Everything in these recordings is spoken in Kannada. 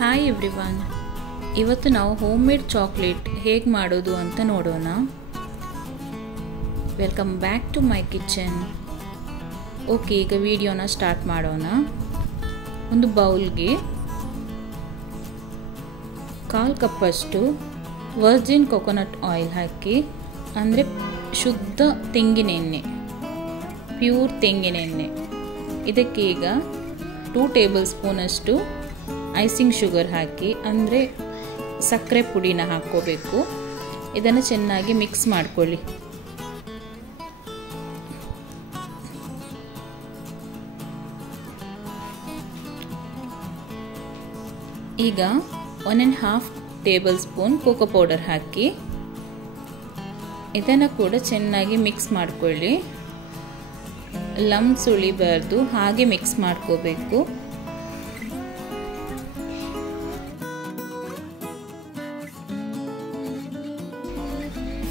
ಹಾಯ್ ಎವ್ರಿವನ್, ಇವತ್ತು ನಾವು ಹೋಮ್ ಮೇಡ್ ಚಾಕ್ಲೇಟ್ ಹೇಗೆ ಮಾಡೋದು ಅಂತ ನೋಡೋಣ. Welcome back to my kitchen. Okay, ಈಗ ವಿಡಿಯೋನ ಸ್ಟಾರ್ಟ್ ಮಾಡೋಣ. ಒಂದು ಬೌಲ್ಗೆ 1/4 ಕಪ್ಪಷ್ಟು ವರ್ಜಿನ್ ಕೊಕೊನಟ್ ಆಯಿಲ್ ಹಾಕಿ, ಅಂದರೆ ಶುದ್ಧ ತೆಂಗಿನ ಎಣ್ಣೆ, ಪ್ಯೂರ್ ತೆಂಗಿನ ಎಣ್ಣೆ. ಇದಕ್ಕೆ ಈಗ 2 ಟೇಬಲ್ ಸ್ಪೂನಷ್ಟು ಐಸಿಂಗ್ ಶುಗರ್ ಹಾಕಿ, ಅಂದರೆ ಸಕ್ಕರೆ ಪುಡಿನ ಹಾಕ್ಕೋಬೇಕು. ಇದನ್ನು ಚೆನ್ನಾಗಿ ಮಿಕ್ಸ್ ಮಾಡ್ಕೊಳ್ಳಿ. ಈಗ 1.5 ಟೇಬಲ್ ಸ್ಪೂನ್ ಕೋಕೋ ಪೌಡರ್ ಹಾಕಿ ಇದನ್ನು ಕೂಡ ಚೆನ್ನಾಗಿ ಮಿಕ್ಸ್ ಮಾಡ್ಕೊಳ್ಳಿ. ಲಂಪ್ಸ್ ಉಳಿಬಾರ್ದು, ಹಾಗೆ ಮಿಕ್ಸ್ ಮಾಡ್ಕೋಬೇಕು.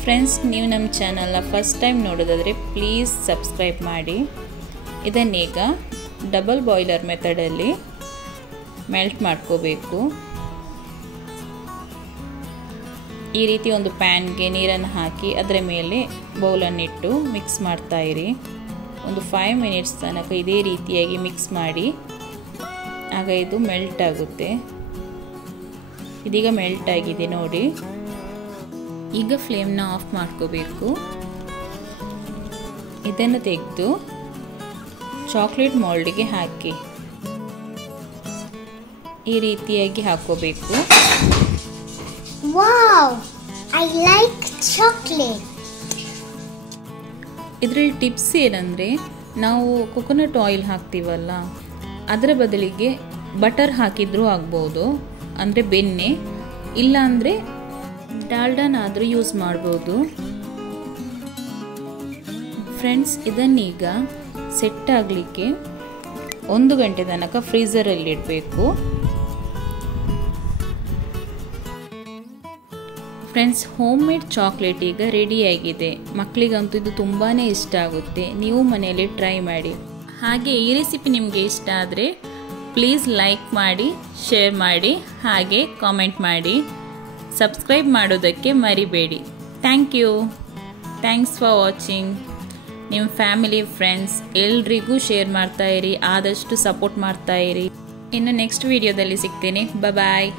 ಫ್ರೆಂಡ್ಸ್, ನೀವು ನಮ್ಮ ಚಾನಲ್ನ ಫಸ್ಟ್ ಟೈಮ್ ನೋಡೋದಾದರೆ ಪ್ಲೀಸ್ ಸಬ್ಸ್ಕ್ರೈಬ್ ಮಾಡಿ. ಇದನ್ನೀಗ ಡಬಲ್ ಬಾಯ್ಲರ್ ಮೆಥಡಲ್ಲಿ ಮೆಲ್ಟ್ ಮಾಡ್ಕೋಬೇಕು. ಈ ರೀತಿ ಒಂದು ಪ್ಯಾನ್ಗೆ ನೀರನ್ನು ಹಾಕಿ ಅದರ ಮೇಲೆ ಬೌಲನ್ನಿಟ್ಟು ಮಿಕ್ಸ್ ಮಾಡ್ತಾ ಇರಿ. ಒಂದು 5 ಮಿನಿಟ್ಸ್ ತನಕ ಇದೇ ರೀತಿಯಾಗಿ ಮಿಕ್ಸ್ ಮಾಡಿ, ಆಗ ಇದು ಮೆಲ್ಟ್ ಆಗುತ್ತೆ. ಇದೀಗ ಮೆಲ್ಟ್ ಆಗಿದೆ ನೋಡಿ. ಈಗ ಫ್ಲೇಮ್ನ ಆಫ್ ಮಾಡ್ಕೋಬೇಕು. ಇದನ್ನು ತೆಗೆದು ಚಾಕ್ಲೇಟ್ ಮೋಲ್ಡ್ಗೆ ಹಾಕಿ ಈ ರೀತಿಯಾಗಿ ಹಾಕೋಬೇಕು. Wow, I like chocolate. ಇದರಲ್ಲಿ ಟಿಪ್ಸ್ ಏನಂದರೆ, ನಾವು ಕೊಕೊನಟ್ ಆಯಿಲ್ ಹಾಕ್ತೀವಲ್ಲ, ಅದರ ಬದಲಿಗೆ ಬಟರ್ ಹಾಕಿದ್ರೂ ಆಗ್ಬೋದು, ಅಂದರೆ ಬೆಣ್ಣೆ, ಇಲ್ಲಾಂದರೆ ಡಾಲ್ಡಾನಾದರೂ ಯೂಸ್ ಮಾಡ್ಬೋದು. ಫ್ರೆಂಡ್ಸ್, ಇದನ್ನೀಗ ಸೆಟ್ ಆಗಲಿಕ್ಕೆ 1 ಗಂಟೆ ತನಕ ಫ್ರೀಝರಲ್ಲಿ ಇಡಬೇಕು. ಫ್ರೆಂಡ್ಸ್, ಹೋಮ್ ಮೇಡ್ ಚಾಕ್ಲೇಟ್ ಈಗ ರೆಡಿಯಾಗಿದೆ. ಮಕ್ಕಳಿಗಂತೂ ಇದು ತುಂಬಾ ಇಷ್ಟ ಆಗುತ್ತೆ. ನೀವು ಮನೆಯಲ್ಲಿ ಟ್ರೈ ಮಾಡಿ. ಹಾಗೆ ಈ ರೆಸಿಪಿ ನಿಮಗೆ ಇಷ್ಟ ಆದರೆ ಪ್ಲೀಸ್ ಲೈಕ್ ಮಾಡಿ, ಶೇರ್ ಮಾಡಿ, ಹಾಗೆ ಕಾಮೆಂಟ್ ಮಾಡಿ. ಸಬ್ಸ್ಕ್ರೈಬ್ ಮಾಡೋದಕ್ಕೆ ಮರಿಬೇಡಿ. Thanks for watching. ನಿಮ್ಮ ಫ್ಯಾಮಿಲಿ, ಫ್ರೆಂಡ್ಸ್ ಎಲ್ರಿಗೂ ಶೇರ್ ಮಾಡ್ತಾ ಇರಿ. ಆದಷ್ಟು ಸಪೋರ್ಟ್ ಮಾಡ್ತಾ ಇರಿ. ಇನ್ನು ನೆಕ್ಸ್ಟ್ ವಿಡಿಯೋದಲ್ಲಿ ಸಿಗ್ತೀನಿ. ಬಾಯ್.